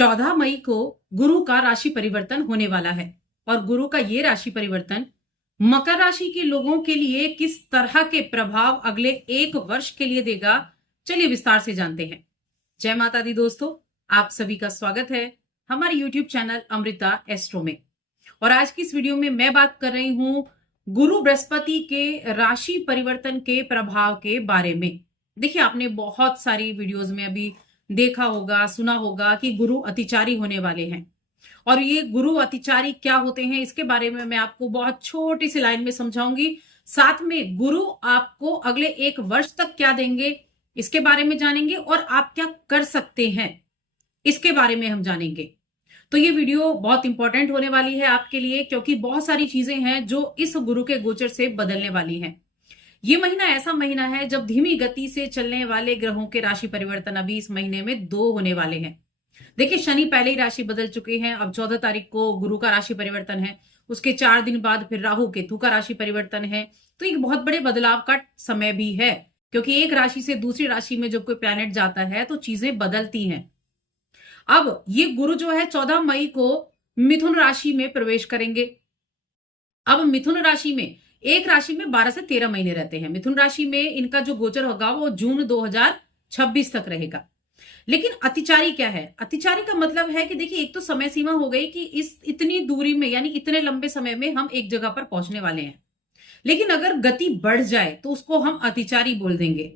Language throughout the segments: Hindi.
14 मई को गुरु का राशि परिवर्तन होने वाला है और गुरु का ये राशि परिवर्तन मकर राशि के लोगों के लिए किस तरह के प्रभाव अगले 1 वर्ष के लिए देगा, चलिए विस्तार से जानते हैं। जय माता दी दोस्तों, आप सभी का स्वागत है हमारे YouTube चैनल अमृता एस्ट्रो में। और आज की इस वीडियो में मैं बात कर रही हूं गुरु बृहस्पति के राशि परिवर्तन के प्रभाव के बारे में। देखिए, आपने बहुत सारी वीडियोस में अभी देखा होगा, सुना होगा कि गुरु अतिचारी होने वाले हैं। और ये गुरु अतिचारी क्या होते हैं, इसके बारे में मैं आपको बहुत छोटी सी लाइन में समझाऊंगी। साथ में गुरु आपको अगले 1 वर्ष तक क्या देंगे, इसके बारे में जानेंगे और आप क्या कर सकते हैं, इसके बारे में हम जानेंगे। तो ये वीडियो बहुत इंपॉर्टेंट होने वाली है आपके लिए, क्योंकि बहुत सारी चीजें हैं जो इस गुरु के गोचर से बदलने वाली हैं। ये महीना ऐसा महीना है जब धीमी गति से चलने वाले ग्रहों के राशि परिवर्तन अभी इस महीने में 2 होने वाले हैं। देखिए, शनि पहले ही राशि बदल चुके हैं। अब 14 तारीख को गुरु का राशि परिवर्तन है, उसके 4 दिन बाद फिर राहु केतु का राशि परिवर्तन है। तो एक बहुत बड़े बदलाव का समय भी है, क्योंकि एक राशि से दूसरी राशि में जब कोई प्लैनेट जाता है तो चीजें बदलती हैं। अब ये गुरु जो है 14 मई को मिथुन राशि में प्रवेश करेंगे। अब मिथुन राशि में, एक राशि में 12 से 13 महीने रहते हैं। मिथुन राशि में इनका जो गोचर होगा वो जून 2026 तक रहेगा। लेकिन अतिचारी क्या है? अतिचारी का मतलब है कि देखिए, एक तो समय सीमा हो गई कि इस इतनी दूरी में, यानी इतने लंबे समय में हम एक जगह पर पहुंचने वाले हैं। लेकिन अगर गति बढ़ जाए तो उसको हम अतिचारी बोल देंगे,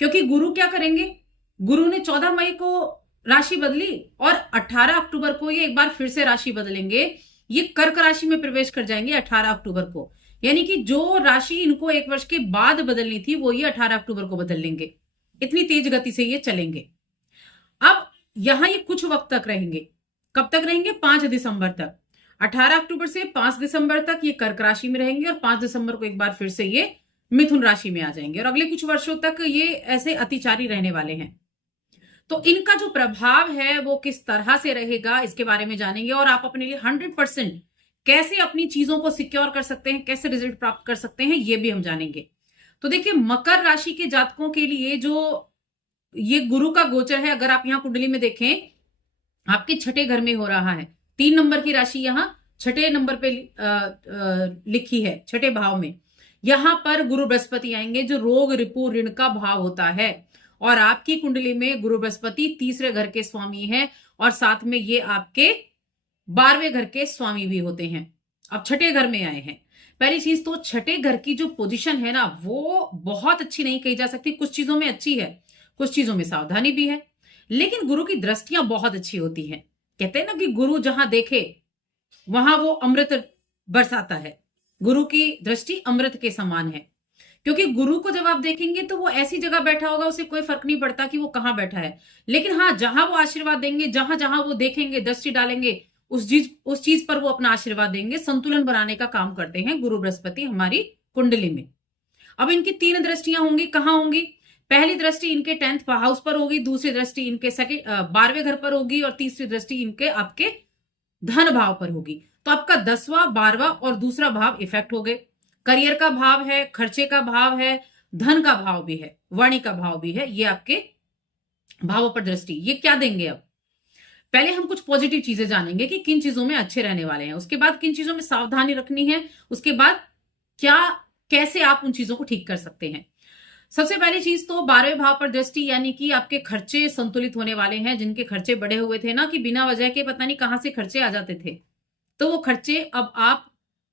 क्योंकि गुरु क्या करेंगे, गुरु ने 14 मई को राशि बदली और 18 अक्टूबर को ये एक बार फिर से राशि बदलेंगे। ये कर्क राशि में प्रवेश कर जाएंगे 18 अक्टूबर को। यानी कि जो राशि इनको 1 वर्ष के बाद बदलनी थी वो ये 18 अक्टूबर को बदल लेंगे। इतनी तेज गति से ये चलेंगे। अब यहां ये कुछ वक्त तक रहेंगे। कब तक रहेंगे? 5 दिसंबर तक। 18 अक्टूबर से 5 दिसंबर तक ये कर्क राशि में रहेंगे और 5 दिसंबर को एक बार फिर से ये मिथुन राशि में आ जाएंगे। और अगले कुछ वर्षों तक ये ऐसे अतिचारी रहने वाले हैं। तो इनका जो प्रभाव है वो किस तरह से रहेगा, इसके बारे में जानेंगे। और आप अपने लिए 100% कैसे अपनी चीजों को सिक्योर कर सकते हैं, कैसे रिजल्ट प्राप्त कर सकते हैं, ये भी हम जानेंगे। तो देखिए, मकर राशि के जातकों के लिए जो ये गुरु का गोचर है, अगर आप यहां कुंडली में देखें, आपके 6ठे घर में हो रहा है। 3 नंबर की राशि यहां 6ठे नंबर पे लिखी है, 6ठे भाव में। यहां पर गुरु बृहस्पति आएंगे, जो रोग रिपु ऋण का भाव होता है। और आपकी कुंडली में गुरु बृहस्पति 3रे घर के स्वामी हैं और साथ में ये आपके 12वें घर के स्वामी भी होते हैं। अब 6ठे घर में आए हैं। पहली चीज तो 6ठे घर की जो पोजीशन है ना, वो बहुत अच्छी नहीं कही जा सकती। कुछ चीजों में अच्छी है, कुछ चीजों में सावधानी भी है। लेकिन गुरु की दृष्टियां बहुत अच्छी होती हैं। कहते हैं ना कि गुरु जहां देखे वहां वो अमृत बरसाता है। गुरु की दृष्टि अमृत के समान है, क्योंकि गुरु को जब आप देखेंगे तो वो ऐसी जगह बैठा होगा, उसे कोई फर्क नहीं पड़ता कि वो कहां बैठा है। लेकिन हाँ, जहां वो आशीर्वाद देंगे, जहां जहां वो देखेंगे, दृष्टि डालेंगे, उस चीज पर वो अपना आशीर्वाद देंगे। संतुलन बनाने का काम करते हैं गुरु बृहस्पति हमारी कुंडली में। अब इनकी 3 दृष्टियां होंगी। कहां होंगी? पहली दृष्टि इनके 10th हाउस पर होगी, दूसरी दृष्टि इनके 12वें घर पर होगी और तीसरी दृष्टि इनके आपके धन भाव पर होगी। तो आपका 10वां, 12वां और दूसरा भाव इफेक्ट हो गए। करियर का भाव है, खर्चे का भाव है, धन का भाव भी है, वाणी का भाव भी है। ये आपके भावों पर दृष्टि ये क्या देंगे? अब पहले हम कुछ पॉजिटिव चीजें जानेंगे कि किन चीजों में अच्छे रहने वाले हैं, उसके बाद किन चीजों में सावधानी रखनी है, उसके बाद क्या, कैसे आप उन चीजों को ठीक कर सकते हैं। सबसे पहली चीज तो 12वें भाव पर दृष्टि, यानी कि आपके खर्चे संतुलित होने वाले हैं। जिनके खर्चे बढ़े हुए थे ना, कि बिना वजह के पता नहीं कहां से खर्चे आ जाते थे, तो वो खर्चे अब आप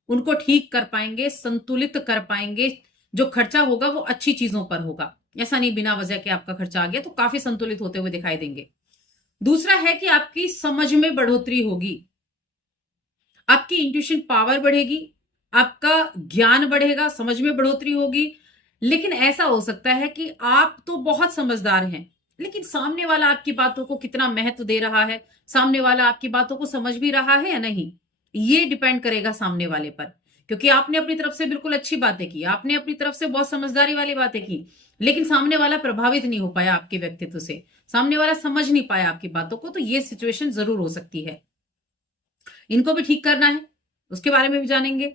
उनको ठीक कर पाएंगे, संतुलित कर पाएंगे। जो खर्चा होगा वो अच्छी चीजों पर होगा। ऐसा नहीं बिना वजह के आपका खर्चा आ गया, तो काफी संतुलित होते हुए दिखाई देंगे। दूसरा है कि आपकी समझ में बढ़ोतरी होगी, आपकी इंट्यूशन पावर बढ़ेगी, आपका ज्ञान बढ़ेगा, समझ में बढ़ोतरी होगी। लेकिन ऐसा हो सकता है कि आप तो बहुत समझदार हैं, लेकिन सामने वाला आपकी बातों को कितना महत्व दे रहा है, सामने वाला आपकी बातों को समझ भी रहा है या नहीं, ये डिपेंड करेगा सामने वाले पर। क्योंकि आपने अपनी तरफ से बिल्कुल अच्छी बातें की, आपने अपनी तरफ से बहुत समझदारी वाली बातें की, लेकिन सामने वाला प्रभावित नहीं हो पाया आपके व्यक्तित्व से, सामने वाला समझ नहीं पाया आपकी बातों को, तो ये सिचुएशन जरूर हो सकती है। इनको भी ठीक करना है, उसके बारे में भी जानेंगे।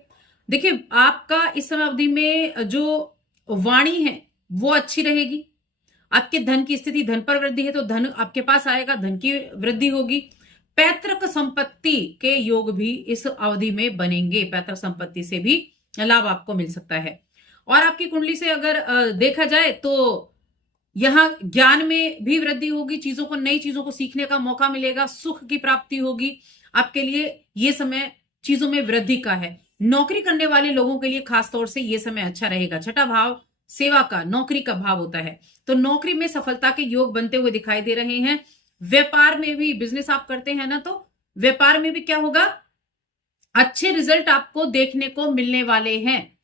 देखिए, आपका इस समय अवधि में जो वाणी है वो अच्छी रहेगी, आपके धन की स्थिति, धन पर वृद्धि है तो धन आपके पास आएगा, धन की वृद्धि होगी। पैतृक संपत्ति के योग भी इस अवधि में बनेंगे, पैतृक संपत्ति से भी लाभ आपको मिल सकता है। और आपकी कुंडली से अगर देखा जाए तो यहां ज्ञान में भी वृद्धि होगी, चीजों को, नई चीजों को सीखने का मौका मिलेगा, सुख की प्राप्ति होगी आपके लिए। ये समय चीजों में वृद्धि का है। नौकरी करने वाले लोगों के लिए खासतौर से ये समय अच्छा रहेगा। छठा भाव सेवा का, नौकरी का भाव होता है, तो नौकरी में सफलता के योग बनते हुए दिखाई दे रहे हैं। व्यापार में भी, बिजनेस आप करते हैं ना, तो व्यापार में भी क्या होगा, अच्छे रिजल्ट आपको देखने को मिलने वाले हैं।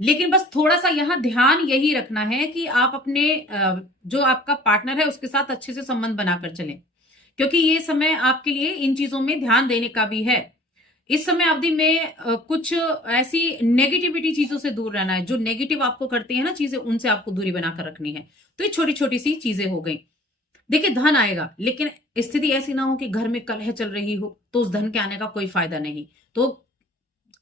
लेकिन बस थोड़ा सा यहां ध्यान यही रखना है कि आप अपने जो आपका पार्टनर है उसके साथ अच्छे से संबंध बनाकर चलें, क्योंकि ये समय आपके लिए इन चीजों में ध्यान देने का भी है। इस समय अवधि में कुछ ऐसी नेगेटिविटी चीजों से दूर रहना है, जो नेगेटिव आपको करती है ना चीजें, उनसे आपको दूरी बनाकर रखनी है। तो ये छोटी छोटी सी चीजें हो गई। देखिए, धन आएगा, लेकिन स्थिति ऐसी ना हो कि घर में कलह चल रही हो, तो उस धन के आने का कोई फायदा नहीं। तो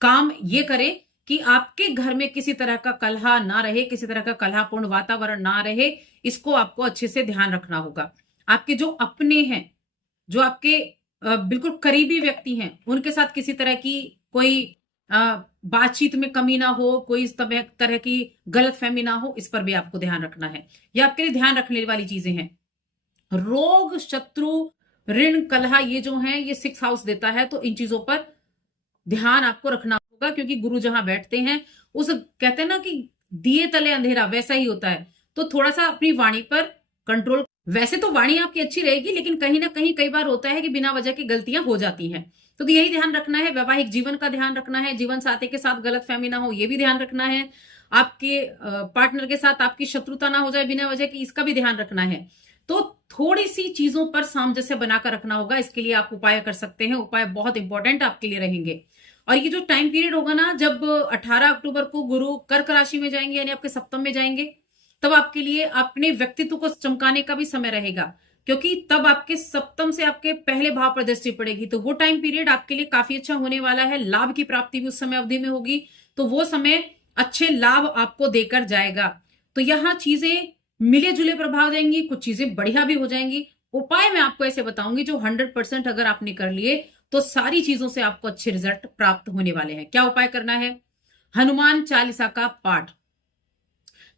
काम ये करे कि आपके घर में किसी तरह का कलह ना रहे, किसी तरह का कलहपूर्ण वातावरण ना रहे, इसको आपको अच्छे से ध्यान रखना होगा। आपके जो अपने हैं, जो आपके बिल्कुल करीबी व्यक्ति हैं, उनके साथ किसी तरह की कोई बातचीत में कमी ना हो, कोई इस तरह की गलतफहमी ना हो, इस पर भी आपको ध्यान रखना है। ये आपके लिए ध्यान रखने वाली चीजें हैं। रोग, शत्रु, ऋण, कलह, ये जो है ये 6th हाउस देता है, तो इन चीजों पर ध्यान आपको रखना होगा, क्योंकि गुरु जहां बैठते हैं, उस कहते हैं ना कि दिए तले अंधेरा, वैसा ही होता है। तो थोड़ा सा अपनी वाणी पर कंट्रोल। वैसे तो वाणी आपकी अच्छी रहेगी, लेकिन कहीं ना कहीं कई बार होता है कि बिना वजह की गलतियां हो जाती हैं, तो यही ध्यान रखना है। वैवाहिक जीवन का ध्यान रखना है, जीवन साथी के साथ गलतफहमी ना हो, ये भी ध्यान रखना है। आपके पार्टनर के साथ आपकी शत्रुता ना हो जाए बिना वजह की, इसका भी ध्यान रखना है। तो थोड़ी सी चीजों पर सामंजस्य बनाकर रखना होगा। इसके लिए आप उपाय कर सकते हैं। उपाय बहुत इंपॉर्टेंट आपके लिए रहेंगे। और ये जो टाइम पीरियड होगा ना, जब 18 अक्टूबर को गुरु कर्क राशि में जाएंगे, यानी आपके सप्तम में जाएंगे, तब आपके लिए अपने व्यक्तित्व को चमकाने का भी समय रहेगा, क्योंकि तब आपके सप्तम से आपके पहले भाव पर दृष्टि पड़ेगी। तो वो टाइम पीरियड आपके लिए काफी अच्छा होने वाला है। लाभ की प्राप्ति भी उस समय अवधि में होगी, तो वो समय अच्छे लाभ आपको देकर जाएगा। तो यहां चीजें मिले जुले प्रभाव देंगी, कुछ चीजें बढ़िया भी हो जाएंगी। उपाय मैं आपको ऐसे बताऊंगी जो 100% अगर आपने कर लिए तो सारी चीजों से आपको अच्छे रिजल्ट प्राप्त होने वाले हैं। क्या उपाय करना है? हनुमान चालीसा का पाठ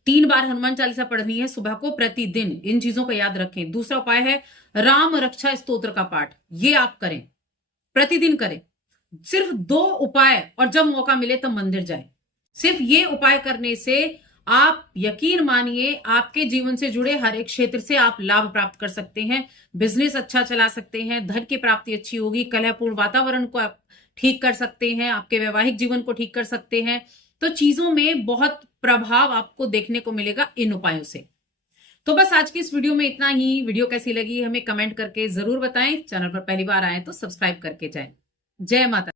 3 बार हनुमान चालीसा पढ़नी है सुबह को प्रतिदिन। इन चीजों को याद रखें। दूसरा उपाय है राम रक्षा स्तोत्र का पाठ, ये आप करें, प्रतिदिन करें। सिर्फ 2 उपाय, और जब मौका मिले तब मंदिर जाए। सिर्फ ये उपाय करने से आप यकीन मानिए आपके जीवन से जुड़े हर एक क्षेत्र से आप लाभ प्राप्त कर सकते हैं। बिजनेस अच्छा चला सकते हैं, धन की प्राप्ति अच्छी होगी, कलहपूर्ण वातावरण को आप ठीक कर सकते हैं, आपके वैवाहिक जीवन को ठीक कर सकते हैं। तो चीजों में बहुत प्रभाव आपको देखने को मिलेगा इन उपायों से। तो बस आज की इस वीडियो में इतना ही। वीडियो कैसी लगी हमें कमेंट करके जरूर बताएं। चैनल पर पहली बार आए तो सब्सक्राइब करके जाएं। जय माता।